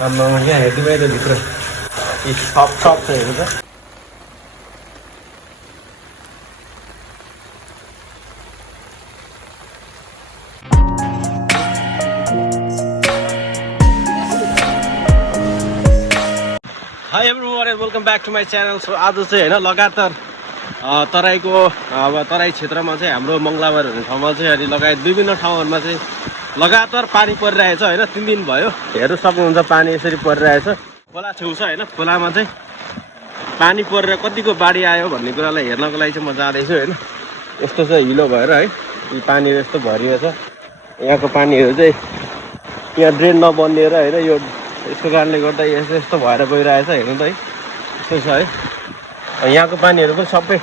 आम्मामा यहाँ हेर्दै त भित्र सब छ हेर्नु त। Hi everyone and welcome back to my channel. So आज चाहिँ होइन लगातार तराईको अब तराई क्षेत्रमा चाहिँ हाम्रो मङ्गलाबार हुने ठाउँमा चाहिँ अनि लगायत विभिन्न ठाउँहरूमा चाहिँ लगातार पानी परिरहेछ होइन। 3 दिन भयो हेर्नु सक्नुहुन्छ पानी यसरी परिरहेछ। खोला छेउ छ होइन, खोलामा चाहिँ पानी परेर कतिको बाढी आयो भन्ने कुरालाई हेर्नको लागि चाहिँ म जाँदैछु होइन। यस्तो चाहिँ हिलो भएर है यो पानीहरू यस्तो भरिएको छ। यहाँको पानीहरू चाहिँ यहाँ ड्रेन नबनिएर होइन यो यसको कारणले गर्दा यस्तो यस्तो भएर गइरहेछ हेर्नु त है। यस्तो छ है, यहाँको पानीहरू पनि सबै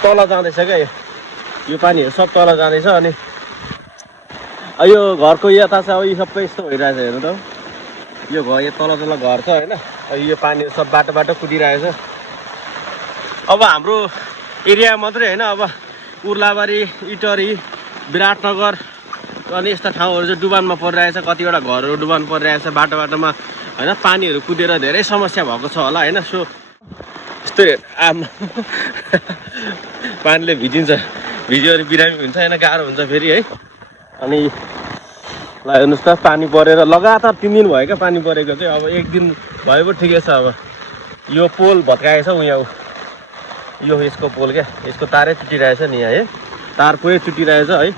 तल जाँदैछ क्या। यो पानीहरू सब तल जाँदैछ अनि यो घरको यता छ अब यो सबै यस्तो भइरहेछ हेर्नु त। यो घर यो तल तल घर छ होइन, यो पानीहरू सब बाटो बाटो कुदिरहेछ। अब हाम्रो एरिया मात्रै होइन, अब उर्लाबारी, इटरी, विराटनगर अनि यस्ता ठाउँहरू चाहिँ डुबानमा परिरहेछ। कतिवटा घरहरू डुबान परिरहेछ बाटो बाटोमा होइन। पानीहरू कुदेर धेरै समस्या भएको छ होला होइन। सो यस्तो पानीले भिजिन्छ, भिज्यो भने बिरामी हुन्छ होइन, गाह्रो हुन्छ फेरि है। अनि ल हेर्नुहोस् त पानी परेर लगातार 3 दिन भयो क्या पानी परेको चाहिँ। अब 1 दिन भयो पो ठिकै छ। अब यो पोल भत्काएछ यहाँ, यो यसको पोल क्या, यसको तारै चुटिरहेछ नि यहाँ है, तार पुरै चुटिरहेछ है।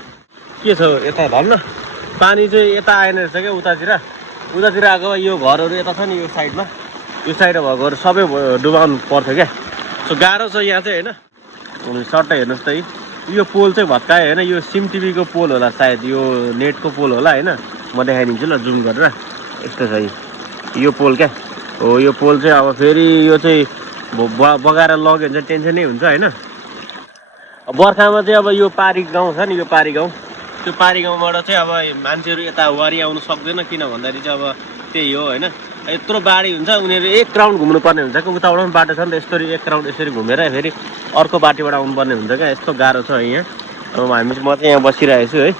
के छ यता भन्न पानी चाहिँ यता आएन रहेछ क्या, उतातिर आएको यो घरहरू यता छ नि यो साइडमा, यो साइड भएकोहरू सबै डुबाउनु पर्थ्यो क्या। सो गाह्रो छ यहाँ चाहिँ होइन। सट्टै हेर्नुहोस् त यो पोल चाहिँ भत्कायो होइन। यो सिम टिभीको पोल होला सायद, यो नेटको पोल होला होइन। म देखाइदिन्छु ल जुम गरेर। यस्तो छ यो पोल क्या हो। यो पोल चाहिँ अब फेरि यो चाहिँ बगाएर लग्यो भने चाहिँ टेन्सनै हुन्छ होइन। बर्खामा चाहिँ अब यो पारी गाउँ छ नि, यो पारी गाउँ, त्यो पारी गाउँबाट चाहिँ अब मान्छेहरू यता वारी आउनु सक्दैन। किन भन्दाखेरि चाहिँ अब त्यही हो होइन, यत्रो बाढी हुन्छ उनीहरू 1 राउन्ड घुम्नुपर्ने हुन्छ कि। उताबाट पनि बाटो छ नि त, यसरी 1 राउन्ड यसरी घुमेर फेरि अर्को बाटोबाट आउनुपर्ने हुन्छ क्या। यस्तो गाह्रो छ यहाँ। अब म चाहिँ यहाँ बसिरहेको छु है।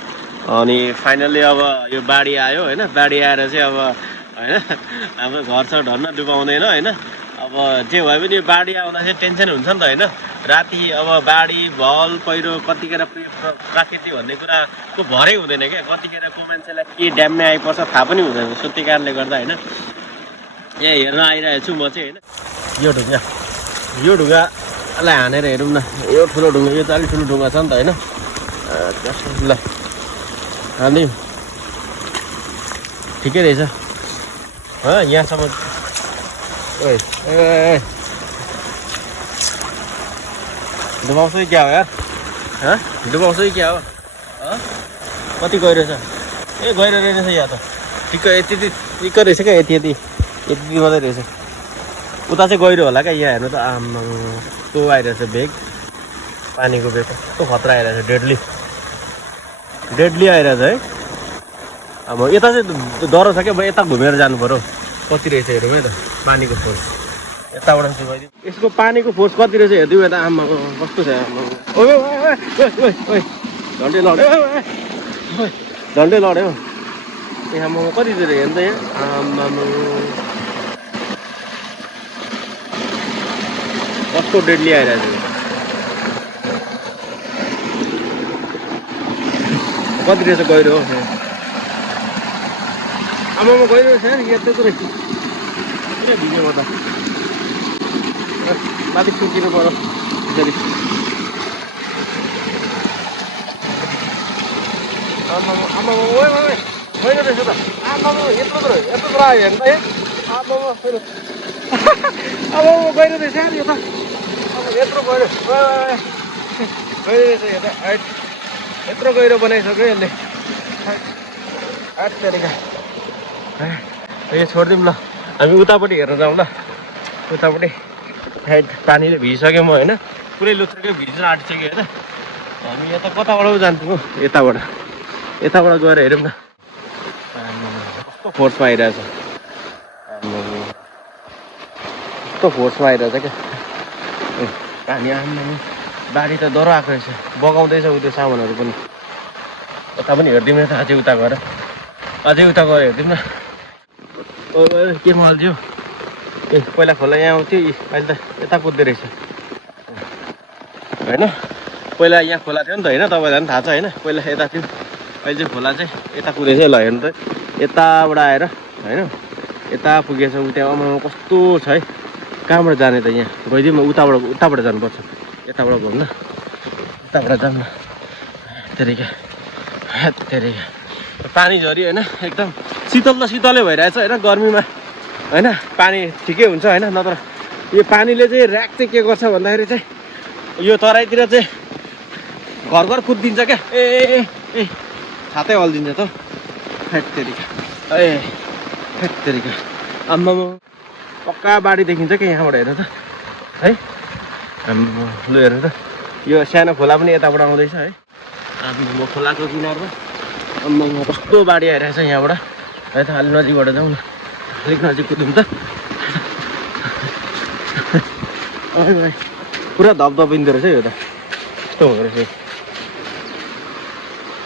अनि फाइनल्ली अब यो बाढी आयो होइन। बाढी आएर चाहिँ अब होइन हाम्रो घर छ ढन्न डुबाउँदैन होइन। अब जे भए पनि यो बाढी आउँदा चाहिँ टेन्सन हुन्छ नि त होइन। राति अब बाढी भल पहिरो कतिखेर प्राकृतिक भन्ने कुराको भरै हुँदैन क्या। कतिखेर को मान्छेलाई के ड्याममै आइपर्छ थाहा पनि हुँदैन। सो त्यही कारणले गर्दा होइन यहाँ हेर्न आइरहेको छु म चाहिँ होइन। यो ढुङ्गालाई हानेर हेरौँ न। यो ठुलो ढुङ्गा, यो चाहिँ अलिक ठुलो ढुङ्गा छ नि त होइन। ल हान्दिउँ, ठिकै रहेछ यहाँसम्म। ओए डुबाउँछ कि क्या हो यार, डुबाउँछ कि क्या हो। कति गहिरो छ, गहिरो रहेछ यहाँ त। ठिक्कै ठिक्कै रहेछ क्या, यति मात्रै रहेछ। उता चाहिँ गहिरो होला क्या। यहाँ हेर्नु त आम्मा कस्तो आइरहेछ बेग, पानीको बेग कस्तो खतरा आइरहेछ। डेडली आइरहेछ है। अब यता चाहिँ डर छ क्या, यता घुमेर जानु पऱ्यो। कति रहेछ हेरौँ है त पानीको फोर्स। यताबाट चाहिँ गइदिउँ, यसको पानीको फोर्स कति रहेछ हेरिदिउँ यता। आम्मा कस्तो छ झन्डै लड्यो आम्मा कति धेरै हेर्नु त यहाँ। आम्मा कस्तो डेडली आइरहेछ, कति रहेछ गहिरो। आमामा गहिरो छ नि यत्रो रहेछ। पुरै भिज्यो म त, माथि पुगिनु पर्यो त्यसरी। आमामा ओए गहिरो रहेछ त। आमामा यत्रो आयो हेर्नु त है। आमामा गहिरो रहेछ यार यो त। यत्रो गहिरो रहेछ यो त। यत्रो गहिरो बनाइसक्यो यसले। यो छोडिदिउँ ल, हामी उतापट्टि हेर्न जाउँ ल। उतापट्टि साइड पानीले भिजिसक्यो म होइन, पुरै लुत्रुकै भिज्न आँटिसक्यो होइन। हामी यता कताबाट पो जान्छौँ, यताबाट गएर हेरौँ न। कस्तो फोर्समा आइरहेछ, कस्तो फोर्समा आइरहेछ क्या पानी। आम्मा बाढी त डह्रो आएको रहेछ, बगाउँदैछ उ त्यो सामानहरू पनि। यता पनि हेरिदिउँ न त, अझै उता गएर हेरिदिउँ न। के मल्झ्यो ए पहिला खोला यहाँ आउँथ्यो अहिले त यता कुद्दो रहेछ होइन पहिला यहाँ खोला थियो नि त होइन तपाईँलाई पनि थाहा छ होइन पहिला यता थियो अहिले चाहिँ खोला चाहिँ यता कुदेछ ल हेर्नु त यताबाट आएर होइन यता पुगेछ उ त्यहाँ अमामा कस्तो छ है कहाँबाट जाने त यहाँ गइदिउँ उताबाट जानुपर्छ यताबाट घुम्न उताबाट जाऊँ न तेरिका पानी झरी होइन एकदम शीतल त शीतलै भइरहेछ होइन गर्मीमा होइन पानी ठिकै हुन्छ होइन नत्र यो पानीले चाहिँ ऱ्याक चाहिँ के गर्छ भन्दाखेरि चाहिँ यो तराईतिर चाहिँ घर कुदिदिन्छ क्या ए छातै हल्दिन्छ त तेरिका आम्मामा पक्का बाढी देखिन्छ क्या यहाँबाट हेर्नु त है आम्मा लु हेर्नु त यो सानो खोला पनि यताबाट आउँदैछ है आम्मामा खोलाको किनारमा आम्मामा कस्तो बाढी आइरहेछ यहाँबाट है त अलिक नजिकबाट जाउँ न अलिक नजिक कुदौँ त पुरा धपधपिँदो रहेछ यो त यस्तो हुँदो रहेछ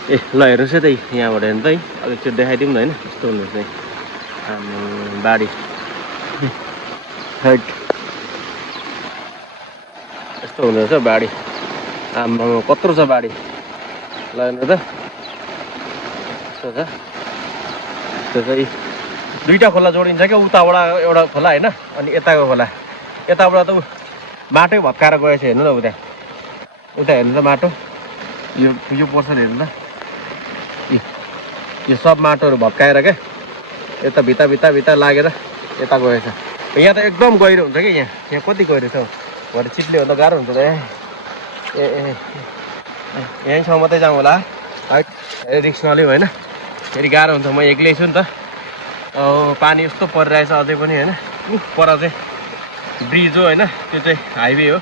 ए ल हेर्नुहोस् है त यहाँबाट हेर्नु त है अलिक त्यो देखाइदिउँ न होइन यस्तो हुँदो रहेछ बाढी यस्तो हुँदो रहेछ बाढी आम्मामा कत्रो छ बाढी ल हेर्नु त यस्तो छ त्यो चाहिँ दुईवटा खोला जोडिन्छ क्या उताबाट एउटा खोला होइन अनि यताको खोला यताबाट त माटै भत्काएर गएछ हेर्नु त उता हेर्नु त माटो यो पोर्सन हेर्नु त यो सब माटोहरू भत्काएर क्या यता भित्ता लागेर यता गएछ यहाँ त एकदम गहिरो हुन्छ कि यहाँ कति गहिरो छ भरे चिप्ले भन्दा गाह्रो हुन्छ त यहीँसम्म मात्रै जाउँ होला है रिक्स नलिउँ होइन फेरि गाह्रो हुन्छ म एक्लै छु नि त पानी यस्तो परिरहेछ अझै पनि होइन पर चाहिँ ब्रिज हो होइन त्यो चाहिँ हाइवे हो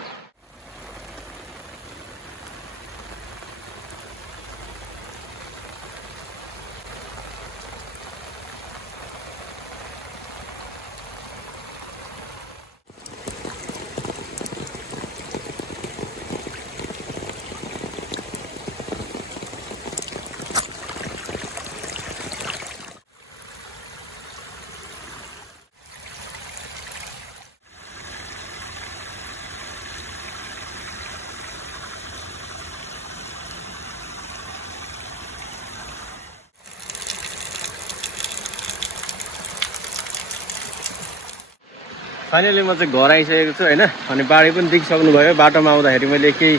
फाइनली म चाहिँ घर आइसकेको छु होइन अनि बाढी पनि देखिसक्नु भयो बाटोमा आउँदाखेरि मैले केही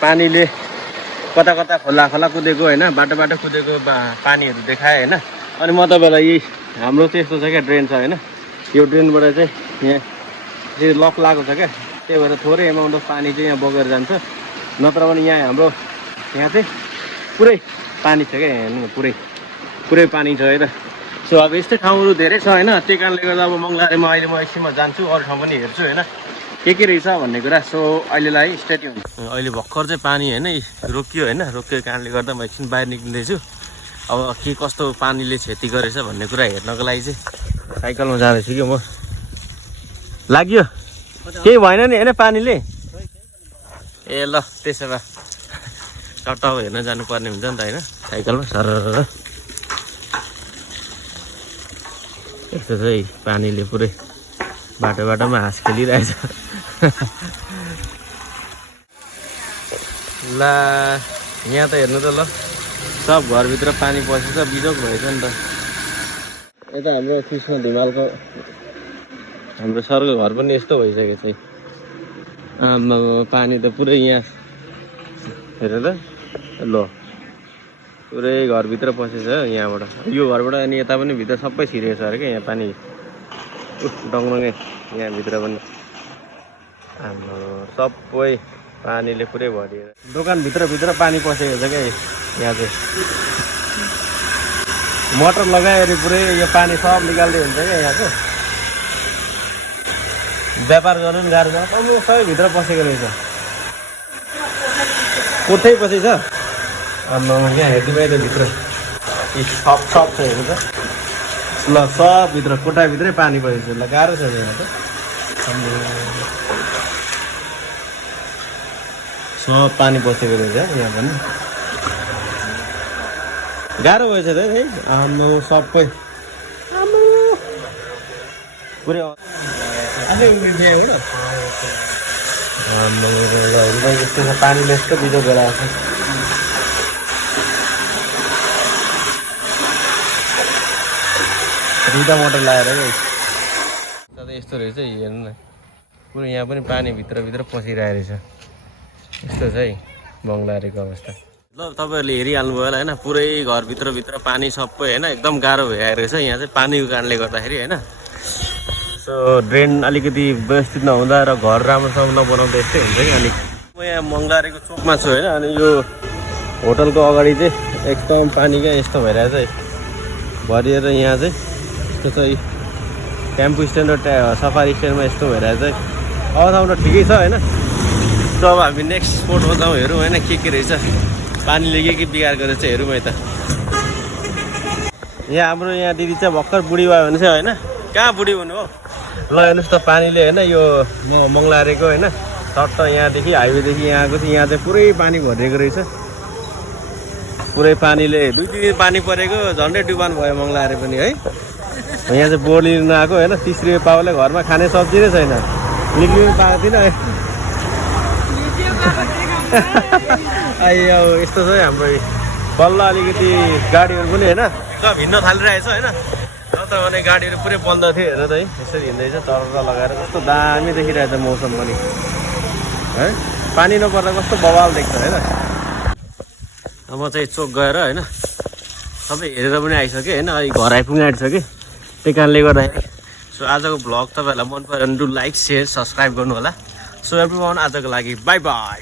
पानीले कता खोला कुदेको होइन बाटो कुदेको पानीहरू देखाएँ होइन अनि म तपाईँलाई यही हाम्रो चाहिँ यस्तो छ क्या ड्रेन छ होइन यो ड्रेनबाट चाहिँ यहाँ चाहिँ लक लागेको छ क्या त्यही भएर थोरै एमाउन्ट अफ पानी चाहिँ यहाँ बगेर जान्छ नत्र पनि यहाँ हाम्रो यहाँ चाहिँ पुरै पानी छ क्या हेर्नु पुरै पानी छ है त सो अब यस्तै ठाउँहरू धेरै छ होइन त्यही कारणले गर्दा अब मङ्गलारेमा अहिले म एकछिनमा जान्छु अरू ठाउँ पनि हेर्छु होइन के रहेछ भन्ने कुरा सो अहिलेलाई स्टेट अहिले भर्खर चाहिँ पानी होइन रोकियो होइन रोकिएको कारणले गर्दा म एकछिन बाहिर निक्लिँदैछु अब के कस्तो पानीले क्षति गरेछ भन्ने कुरा हेर्नको लागि चाहिँ साइकलमा जाँदैछु कि म लाग्यो केही भएन नि होइन पानीले ए ल त्यसो भए टट्ट हेर्न जानुपर्ने हुन्छ नि त होइन साइकलमा सर यस्तो चाहिँ पानीले पुरै बाटोमा हाँस खेलिरहेछ ला यहाँ त हेर्नु त ल सब घरभित्र पानी पसेछ बिजोग भएछ नि त यता हाम्रो कृष्ण धिमालको हाम्रो सरको घर पनि यस्तो भइसकेको छ आम्मा पानी त पुरै यहाँ हेर त ल पुरै घरभित्र पसेछ यहाँबाट यो घरबाट अनि यता पनि भित्र सबै छिरेको छ अरे क्या यहाँ पानी डङडङै यहाँभित्र पनि हाम्रो सबै पानीले पुरै भरिएर दोकानभित्र पानी पसेको छ क्या यहाँ चाहिँ मोटर लगाएर पुरै यो पानी सब निकाल्दै हुन्छ क्या यहाँको व्यापार गर्नु पनि गाह्रो छ सबै भित्र पसेको रहेछ कोठै पसेछ यहाँ हेरिदिनु त भित्र सब छ हेर्नु त ल सब भित्र कोठाभित्रै पानी पसेको ल गाह्रो छ यहाँ त सब पानी पसेको रहेछ यहाँ पनि गाह्रो भएछ त है आम्मा सबै आम्मा पुरै पानीले यस्तो बिजो गइरहेको छ दुईवटा मोटर लगाएर यस्तो रहेछ हेर्नु न पुरै यहाँ पनि पानी भित्र पसिरहेको रहेछ यस्तो छ है बङ्गलाहरूको अवस्था ल तपाईँहरूले हेरिहाल्नुभयो होला होइन पुरै घरभित्र पानी सबै होइन एकदम गाह्रो भइरहेको रहेछ यहाँ चाहिँ पानीको कारणले गर्दाखेरि होइन सो ड्रेन अलिकति व्यवस्थित नहुँदा र घर राम्रोसँग नबनाउँदा यस्तै हुन्छ कि अलिक म यहाँ मङ्गलारेको चोकमा छु होइन अनि यो होटलको अगाडि चाहिँ एकदम पानी क्या यस्तो भइरहेछ है भरिएर यहाँ चाहिँ यस्तो चाहिँ टेम्पो स्ट्यान्ड र सफारी स्ट्यान्डमा यस्तो भइरहेछ है अवस्थामा त ठिकै छ होइन सो अब हामी नेक्स्ट स्पोटमा जाउँ हेरौँ होइन के रहेछ पानीले के बिगार गरेर चाहिँ हेरौँ है त यहाँ हाम्रो यहाँ दिदी चाहिँ भर्खर बुढी भयो भने चाहिँ होइन कहाँ बुढी हुनु हो ल हेर्नुहोस् त पानीले होइन यो मङ्गलारेको होइन टट्ट यहाँदेखि हाइवेदेखि यहाँको चाहिँ यहाँ चाहिँ पुरै पानी भरिएको रहेछ पुरै पानीले 2-3 दिन पानी परेको झन्डै डुबान भयो मङ्गलारे पनि है यहाँ चाहिँ बोर्ड लिनु आएको होइन 30 रुपियाँ पाउले घरमा खाने सब्जी नै छैन निक्लिनु पाएको थिइनँ आइयो यस्तो छ है हाम्रो बल्ल अलिकति गाडीहरू पनि होइन सब हिँड्न थालिरहेछ होइन त भने गाडीहरू पुरै बन्द थियो हेर त है यसरी हिँड्दैछ चरर लगाएर कस्तो दामी देखिरहेछ मौसम पनि है पानी नपर्दा कस्तो बवाल देख्छ होइन अब म चाहिँ चोक गएर होइन सबै हेरेर पनि आइसकेँ होइन अहिले घर आइपुग्न आँटिसकेँ त्यही कारणले गर्दाखेरि सो आजको भ्लग तपाईँहरूलाई मन पऱ्यो भने डु लाइक सेयर सब्सक्राइब गर्नु होला सो एभ्रीवन आजको लागि बाई बाई